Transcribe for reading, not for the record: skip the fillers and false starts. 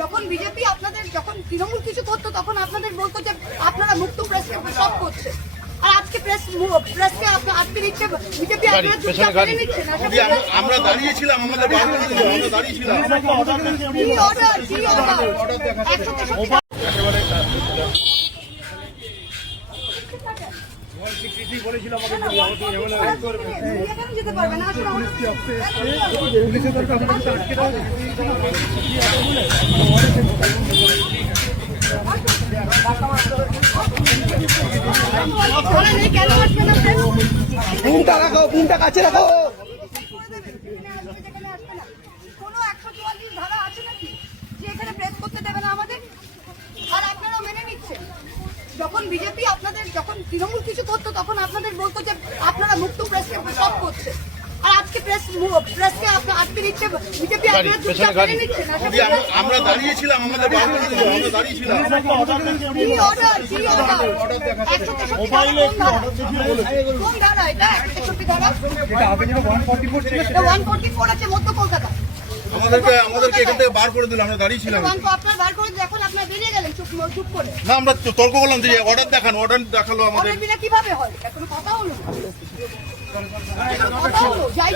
যখন বিজেপি আপনাদের যখন তৃণমূল কিছু করতো তখন আপনাদের বলতো যে আপনারা মুক্ত প্রেসকে সব করছে, আর আজকে প্রেসকে আজকে নিচ্ছে বিজেপি, আপনারা চুপচাপ মেনে নিচ্ছেন। আমরা দাঁড়িয়েছিলাম, আমাদের আমরা দাঁড়িয়েছিলাম। কি অর্ডার 163 যেতে পারবে না। বুমটা রাখো, বুমটা কাছে রাখো। কোনো 144 ধারা আছে নাকি যে এখানে প্রেস করতে দেবে না আমাদের? আর আপনারা মেনে নিচ্ছেন। যখন বিজেপি আপনাদের যখন তৃণমূল কিছু করতো তখন আপনাদের বলতো যে আপনারা মুক্ত প্রেসকে সব করছে, আর আজকে প্রেসকে আজকে নিচ্ছে বিজেপি, আপনারা চুপচাপ মেনে নিচ্ছেন। আমরা দাঁড়িয়েছিলাম, আমাদের আমরা দাঁড়িয়েছিলাম। কি অর্ডার 163 কোন ধারা? এটা 163 ধারা, এটা 144 আছে মধ্য কলকাতা। আমাদেরকে এখান থেকে বার করে দিল, আমরা দাঁড়িয়েছিলাম। আপনার বার করে এখন আপনারা বেরিয়ে গেলেন চুপ করে। না, আমরা তর্ক করলাম যে অর্ডার দেখানো, অর্ডার দেখালো আমাদের। কিভাবে হয়? কোনো কথা হলো? কথা হলো যাই